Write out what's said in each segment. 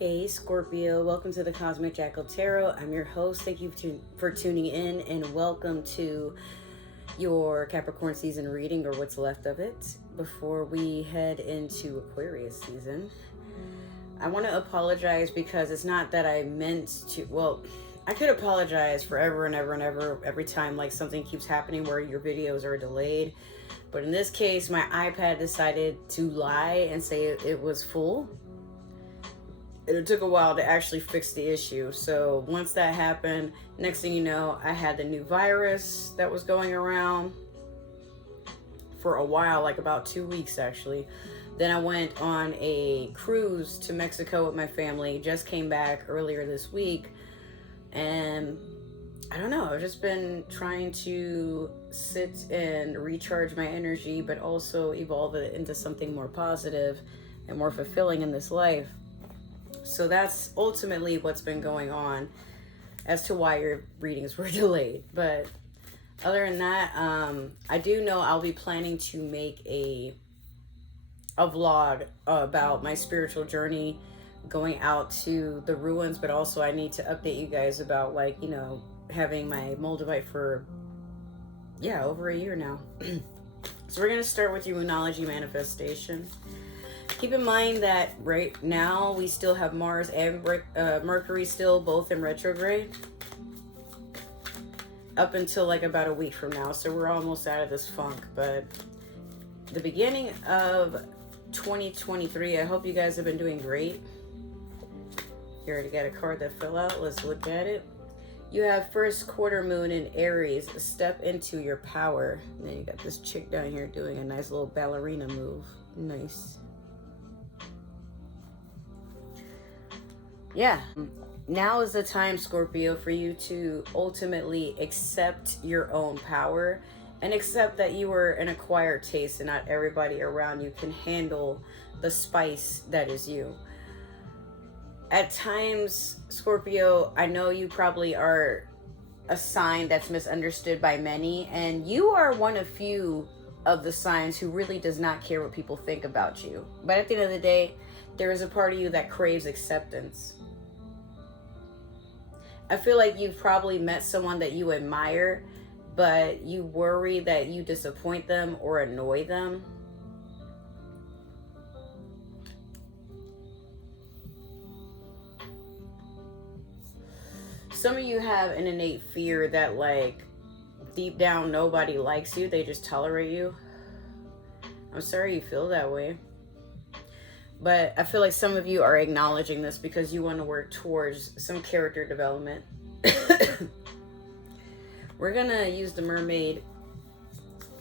Hey Scorpio, welcome to the Cosmic Jackal Tarot. I'm your host. Thank you for tuning in, and welcome to your Capricorn season reading, or what's left of it, before we head into Aquarius season. I want to apologize because it's not that I meant to, well, I could apologize forever and ever and ever every time like something keeps happening where your videos are delayed. But in this case, my iPad decided to lie and say it was full. It took a while to actually fix the issue. So once that happened, next thing you know, I had the new virus that was going around for a while, like about 2 weeks actually. Then I went on a cruise to Mexico with my family, just came back earlier this week. And I don't know, I've just been trying to sit and recharge my energy, but also evolve it into something more positive and more fulfilling in this life. So that's ultimately what's been going on as to why your readings were delayed. But other than that, I do know I'll be planning to make a vlog about my spiritual journey going out to the ruins, but also I need to update you guys about, like, you know, having my Moldavite for over a year now. So we're going to start with your Moonology manifestation. Keep in mind that right now we still have Mars and Mercury still both in retrograde up until like about a week from now. So we're almost out of this funk. But the beginning of 2023, I hope you guys have been doing great. You already got a card that fell out. Let's look at it. You have first quarter moon in Aries. Step into your power. And then you got this chick down here doing a nice little ballerina move. Nice. Yeah, now is the time, Scorpio, for you to ultimately accept your own power and accept that you are an acquired taste and not everybody around you can handle the spice that is you. At times, Scorpio, I know you probably are a sign that's misunderstood by many, and you are one of few of the signs who really does not care what people think about you. But at the end of the day, there is a part of you that craves acceptance. I feel like you've probably met someone that you admire, but you worry that you disappoint them or annoy them. Some of you have an innate fear that, like, deep down nobody likes you, they just tolerate you. I'm sorry you feel that way. But I feel like some of you are acknowledging this because you want to work towards some character development. We're going to use the Mermaid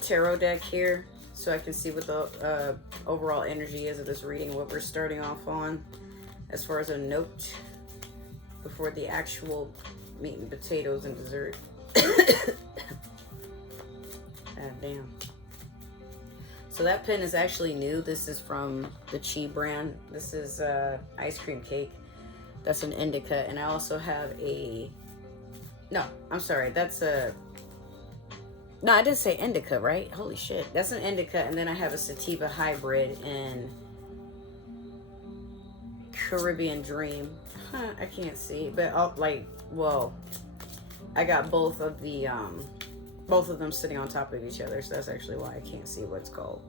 Tarot deck here so I can see what the overall energy is of this reading, what we're starting off on as far as a note before the actual meat and potatoes and dessert. God damn. So that pen is actually new. This is from the Chi brand. This is ice cream cake. That's an indica. And I also have a... No, I'm sorry. That's a... No, I did say indica, right? Holy shit. That's an indica. And then I have a sativa hybrid in Caribbean Dream. Huh, I can't see. But I'll, like, well, I got both of the... both of them sitting on top of each other, so that's actually why I can't see what it's called.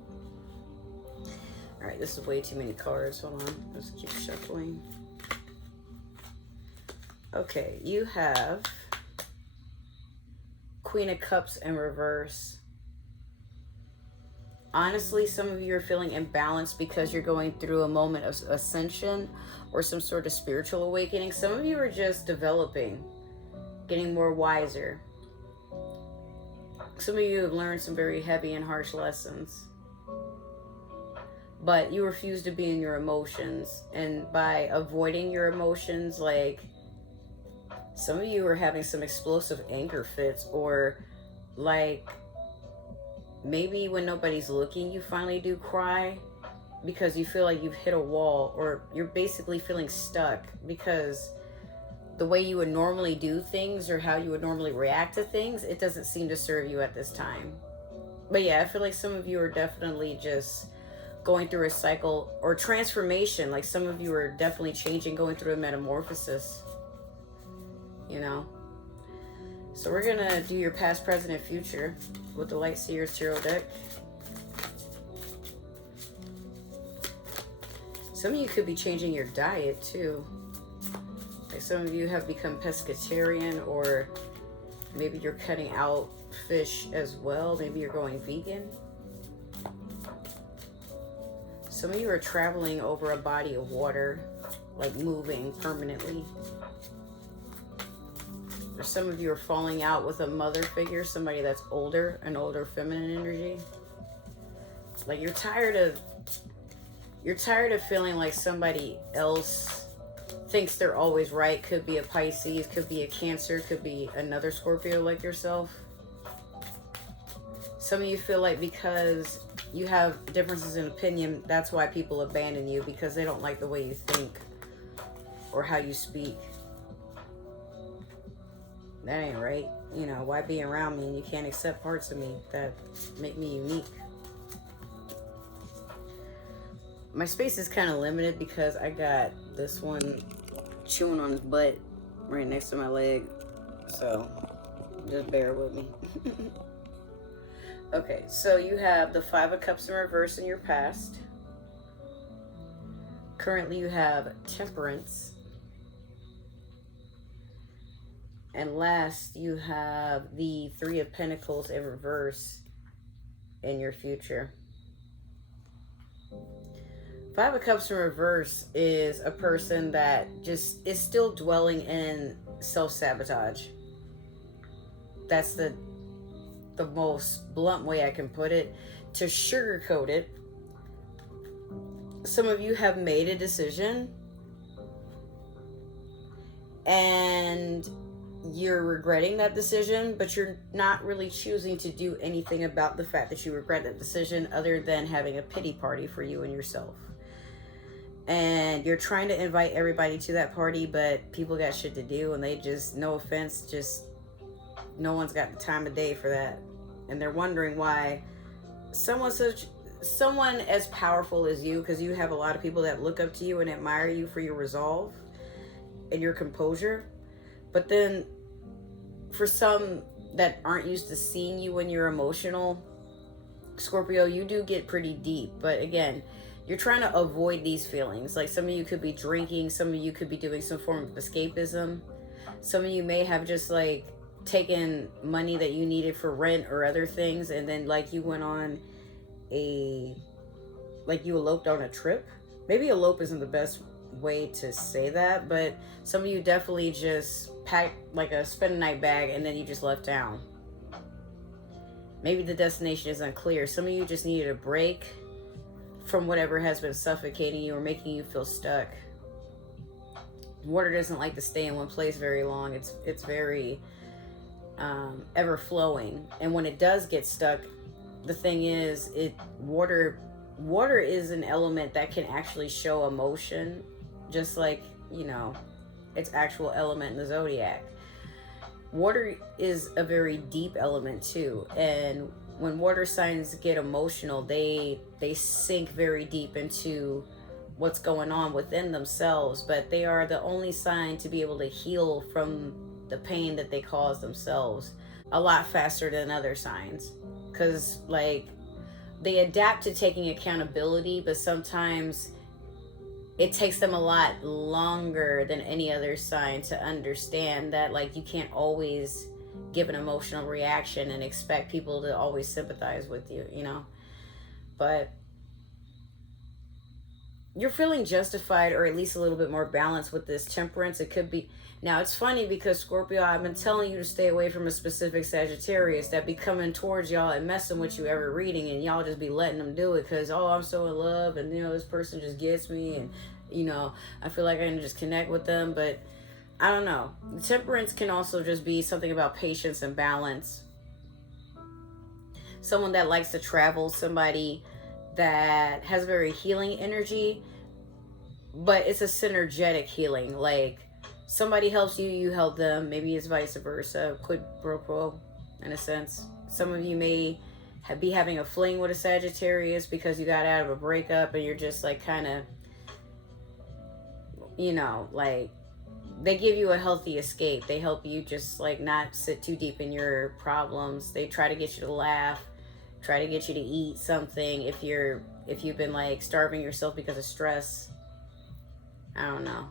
All right, this is way too many cards. Hold on, let's keep shuffling. Okay, you have Queen of Cups in reverse. Honestly, some of you are feeling imbalanced because you're going through a moment of ascension or some sort of spiritual awakening. Some of you are just developing, getting more wiser. Some of you have learned some very heavy and harsh lessons, but you refuse to be in your emotions. And by avoiding your emotions, like, some of you are having some explosive anger fits, or like maybe when nobody's looking, you finally do cry because you feel like you've hit a wall, or you're basically feeling stuck because the way you would normally do things or how you would normally react to things, it doesn't seem to serve you at this time. But yeah, I feel like some of you are definitely just going through a cycle or transformation. Like some of you are definitely changing, going through a metamorphosis, you know. So we're going to do your past, present, and future with the Light Seers Tarot deck. Some of you could be changing your diet too. Like some of you have become pescatarian, or maybe you're cutting out fish as well. Maybe you're going vegan. Some of you are traveling over a body of water, like moving permanently. Or some of you are falling out with a mother figure, somebody that's older, an older feminine energy. Like you're tired of feeling like somebody else thinks they're always right. Could be a Pisces, could be a Cancer, could be another Scorpio like yourself. Some of you feel like because you have differences in opinion, that's why people abandon you, because they don't like the way you think or how you speak. That ain't right. You know, why be around me and you can't accept parts of me that make me unique? My space is kind of limited because I got this one chewing on his butt right next to my leg. So just bear with me. Okay, so you have the Five of Cups in reverse in your past. Currently you have Temperance. And last, you have the Three of Pentacles in reverse in your future. Five of Cups in reverse is a person that just is still dwelling in self-sabotage. That's the most blunt way I can put it. To sugarcoat it, some of you have made a decision and you're regretting that decision, but you're not really choosing to do anything about the fact that you regret that decision other than having a pity party for you and yourself. And you're trying to invite everybody to that party, but people got shit to do and they just, no offense, just no one's got the time of day for that. And they're wondering why someone as powerful as you, because you have a lot of people that look up to you and admire you for your resolve and your composure. But then for some that aren't used to seeing you when you're emotional, Scorpio, you do get pretty deep. But again, you're trying to avoid these feelings. Like some of you could be drinking, some of you could be doing some form of escapism. Some of you may have just like taken money that you needed for rent or other things, and then like you went on you eloped on a trip. Maybe elope isn't the best way to say that, but some of you definitely just packed like a spend a night bag and then you just left town. Maybe the destination is unclear. Some of you just needed a break from whatever has been suffocating you or making you feel stuck. Water doesn't like to stay in one place very long. It's very ever flowing, and when it does get stuck, the thing is, water is an element that can actually show emotion, just like, you know, its actual element in the zodiac. Water is a very deep element too, and when water signs get emotional, they sink very deep into what's going on within themselves, but they are the only sign to be able to heal from the pain that they cause themselves a lot faster than other signs, because like they adapt to taking accountability, but sometimes it takes them a lot longer than any other sign to understand that like you can't always give an emotional reaction and expect people to always sympathize with you, you know. But you're feeling justified, or at least a little bit more balanced with this Temperance. It could be, now it's funny because Scorpio, I've been telling you to stay away from a specific Sagittarius that be coming towards y'all and messing with you every reading, and y'all just be letting them do it because, oh, I'm so in love, and you know, this person just gets me, and you know, I feel like I can just connect with them. But I don't know. Temperance can also just be something about patience and balance. Someone that likes to travel, somebody that has very healing energy, but it's a synergetic healing. Like somebody helps you, you help them. Maybe it's vice versa, quid pro quo in a sense. Some of you may be having a fling with a Sagittarius because you got out of a breakup and you're just like kind of, you know, like they give you a healthy escape. They help you just like not sit too deep in your problems. They try to get you to laugh, try to get you to eat something if you've been like starving yourself because of stress. I don't know.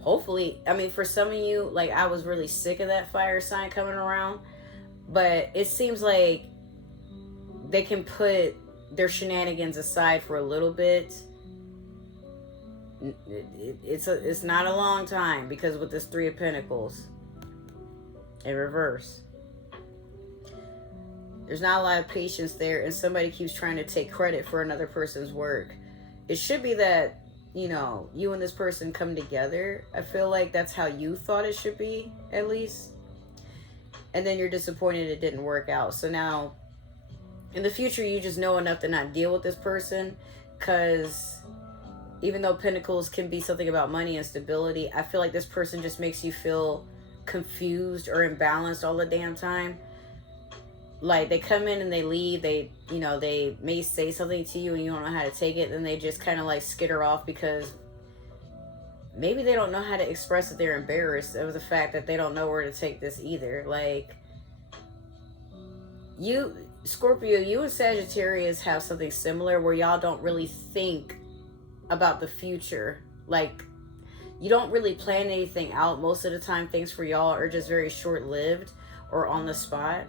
Hopefully, I mean, for some of you, like, I was really sick of that fire sign coming around, but it seems like they can put their shenanigans aside for a little bit. It's not a long time, because with this Three of Pentacles in reverse, there's not a lot of patience there, and somebody keeps trying to take credit for another person's work. It should be that, you know, you and this person come together. I feel like that's how you thought it should be, at least. And then you're disappointed it didn't work out. So now, in the future, you just know enough to not deal with this person. Because even though Pentacles can be something about money and stability, I feel like this person just makes you feel confused or imbalanced all the damn time. Like, they come in and they leave. They, you know, they may say something to you and you don't know how to take it. Then they just kind of like skitter off because maybe they don't know how to express that they're embarrassed of the fact that they don't know where to take this either. Like, you, Scorpio, you and Sagittarius have something similar where y'all don't really think about the future. Like, you don't really plan anything out. Most of the time, things for y'all are just very short-lived or on the spot.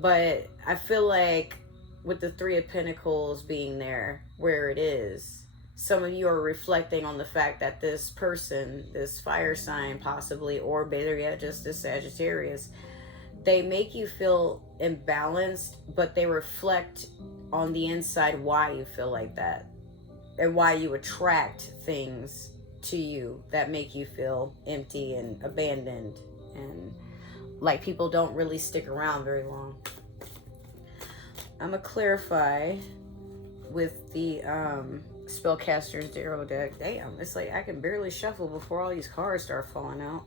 But I feel like with the Three of Pentacles being there where it is, some of you are reflecting on the fact that this person, this fire sign possibly, or better yet, just this Sagittarius, they make you feel imbalanced, but they reflect on the inside why you feel like that and why you attract things to you that make you feel empty and abandoned, and like people don't really stick around very long. I'm going to clarify with the Spellcaster's Tarot deck. Damn, it's like I can barely shuffle before all these cards start falling out.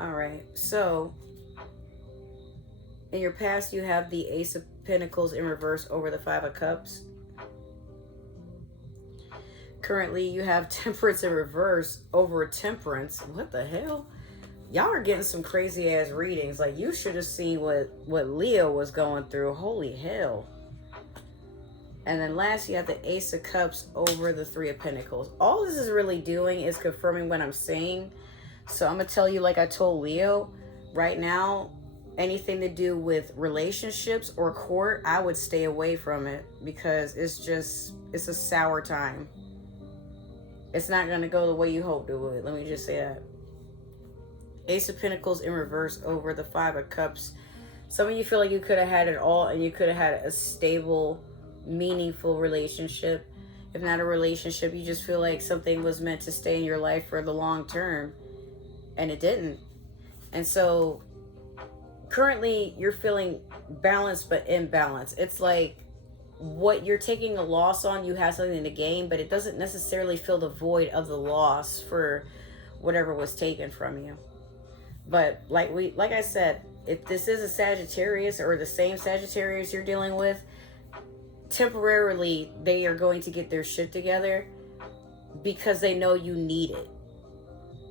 Alright, so in your past you have the Ace of Pentacles in reverse over the Five of Cups. Currently you have Temperance in reverse over Temperance. What the hell? Y'all are getting some crazy ass readings. Like, you should have seen what Leo was going through. Holy hell. And then last you have the Ace of Cups over the Three of Pentacles. All this is really doing is confirming what I'm saying. So I'm going to tell you, like I told Leo, right now, anything to do with relationships or court, I would stay away from it, because it's a sour time. It's not going to go the way you hoped it would. Let me just say that. Ace of Pentacles in reverse over the Five of Cups. Some of you feel like you could have had it all and you could have had a stable, meaningful relationship. If not a relationship, you just feel like something was meant to stay in your life for the long term and it didn't. And so currently you're feeling balanced but imbalanced. It's like what you're taking a loss on, you have something to gain, but it doesn't necessarily fill the void of the loss for whatever was taken from you. But like I said, if this is a Sagittarius or the same Sagittarius you're dealing with, temporarily they are going to get their shit together because they know you need it.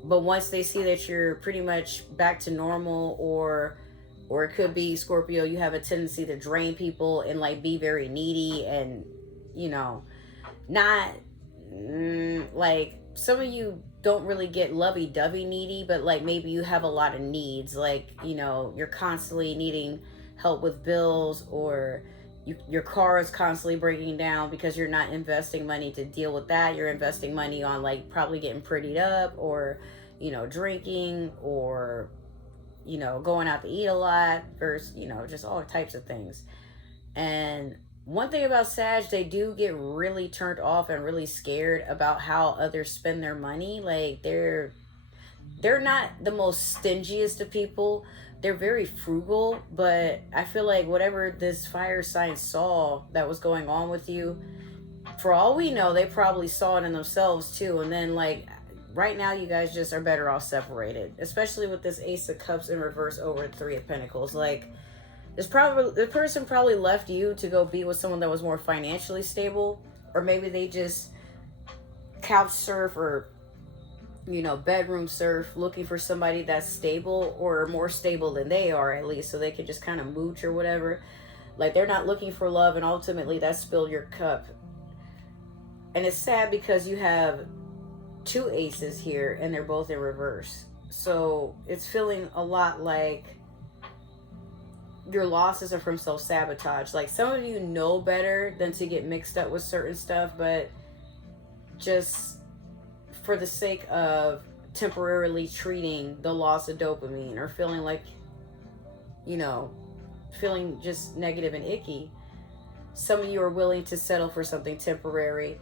But once they see that you're pretty much back to normal, or it could be, Scorpio, you have a tendency to drain people and like be very needy and, you know, not like some of you don't really get lovey-dovey needy, but like maybe you have a lot of needs, like, you know, you're constantly needing help with bills, or your car is constantly breaking down because you're not investing money to deal with that. You're investing money on like probably getting prettied up, or, you know, drinking, or, you know, going out to eat a lot, versus, you know, just all types of things. And one thing about Sag, they do get really turned off and really scared about how others spend their money. Like, they're not the most stingiest of people. They're very frugal, but I feel like whatever this fire sign saw that was going on with you, for all we know, they probably saw it in themselves too. And then like right now you guys just are better off separated, especially with this Ace of Cups in reverse over Three of Pentacles. Like, The person probably left you to go be with someone that was more financially stable, or maybe they just couch surf or, you know, bedroom surf, looking for somebody that's stable or more stable than they are, at least, so they can just kind of mooch or whatever. Like, they're not looking for love, and ultimately that spilled your cup. And it's sad because you have two aces here and they're both in reverse. So it's feeling a lot like your losses are from self-sabotage. Like, some of you know better than to get mixed up with certain stuff, but just for the sake of temporarily treating the loss of dopamine, or feeling like, you know, feeling just negative and icky, some of you are willing to settle for something temporary.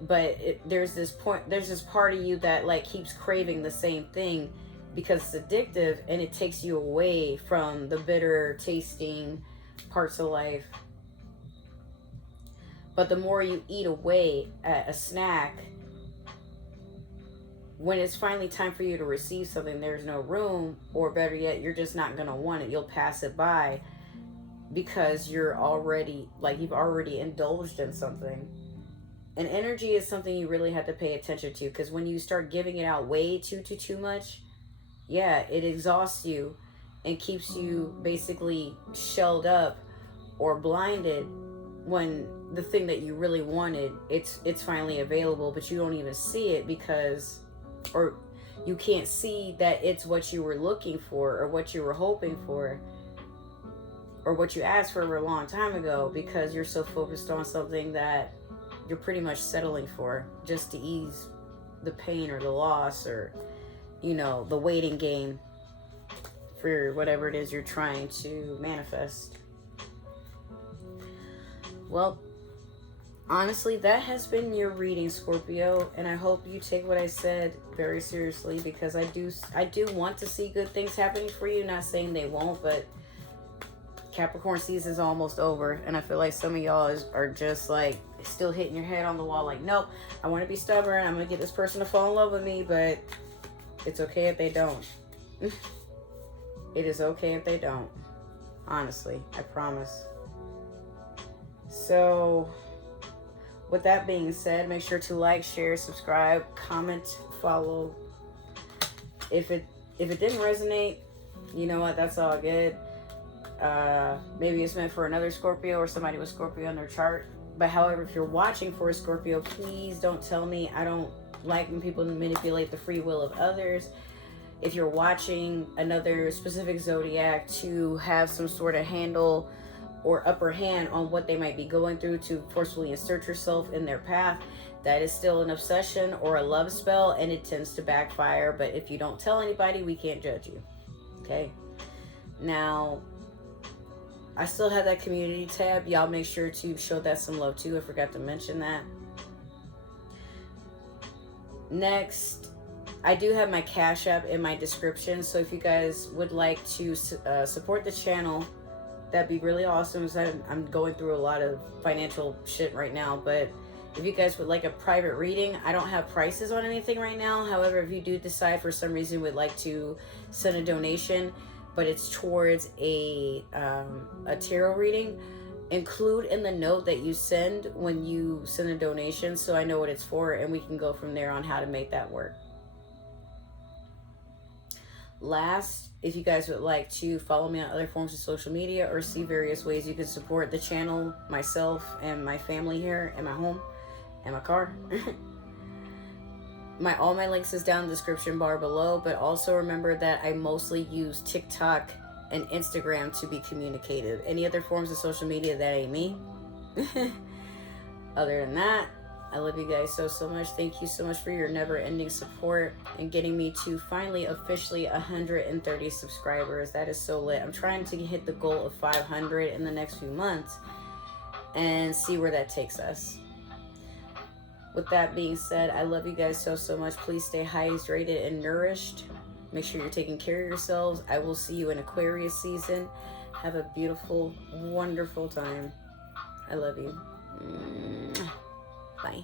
There's this part of you that like keeps craving the same thing because it's addictive, and it takes you away from the bitter tasting parts of life. But the more you eat away at a snack, when it's finally time for you to receive something, there's no room, or better yet, you're just not going to want it. You'll pass it by because you've already indulged in something. And energy is something you really have to pay attention to, because when you start giving it out way too much, yeah, it exhausts you and keeps you basically shelled up or blinded when the thing that you really wanted, it's finally available, but you don't even see it or you can't see that it's what you were looking for, or what you were hoping for, or what you asked for a long time ago, because you're so focused on something that you're pretty much settling for just to ease the pain or the loss, or, you know, the waiting game for whatever it is you're trying to manifest. Well, honestly, that has been your reading, Scorpio, and I hope you take what I said very seriously, because I do want to see good things happening for you. Not saying they won't, but Capricorn season is almost over, and I feel like some of y'all are just like still hitting your head on the wall, like, nope, I want to be stubborn, I'm gonna get this person to fall in love with me, but it's okay if they don't. It is okay if they don't. Honestly, I promise. So, with that being said, make sure to like, share, subscribe, comment, follow. If it didn't resonate, you know what? That's all good. Maybe it's meant for another Scorpio, or somebody with Scorpio on their chart. But however, if you're watching for a Scorpio, please don't tell me. I don't like when people manipulate the free will of others. If you're watching another specific zodiac to have some sort of handle or upper hand on what they might be going through, to forcefully insert yourself in their path, that is still an obsession or a love spell, and it tends to backfire. But if you don't tell anybody, we can't judge you. Okay? Now, I still have that community tab. Y'all make sure to show that some love too. I forgot to mention that. Next, I do have my Cash App in my description. So if you guys would like to support the channel, that'd be really awesome. I'm going through a lot of financial shit right now. But if you guys would like a private reading, I don't have prices on anything right now. However, if you do decide for some reason would like to send a donation, but it's towards a tarot reading, include in the note that you send when you send a donation, so I know what it's for, and we can go from there on how to make that work. Last, if you guys would like to follow me on other forms of social media, or see various ways you can support the channel, myself, and my family here, and my home, and my car, all my links is down in the description bar below. But also remember that I mostly use TikTok and Instagram to be communicative. Any other forms of social media, that ain't me. Other than that, I love you guys so much. Thank you so much for your never-ending support and getting me to finally officially 130 subscribers. That is so lit. I'm trying to hit the goal of 500 in the next few months and see where that takes us. With that being said, I love you guys so much. Please stay hydrated and nourished. Make sure you're taking care of yourselves. I will see you in Aquarius season. Have a beautiful, wonderful time. I love you. Bye.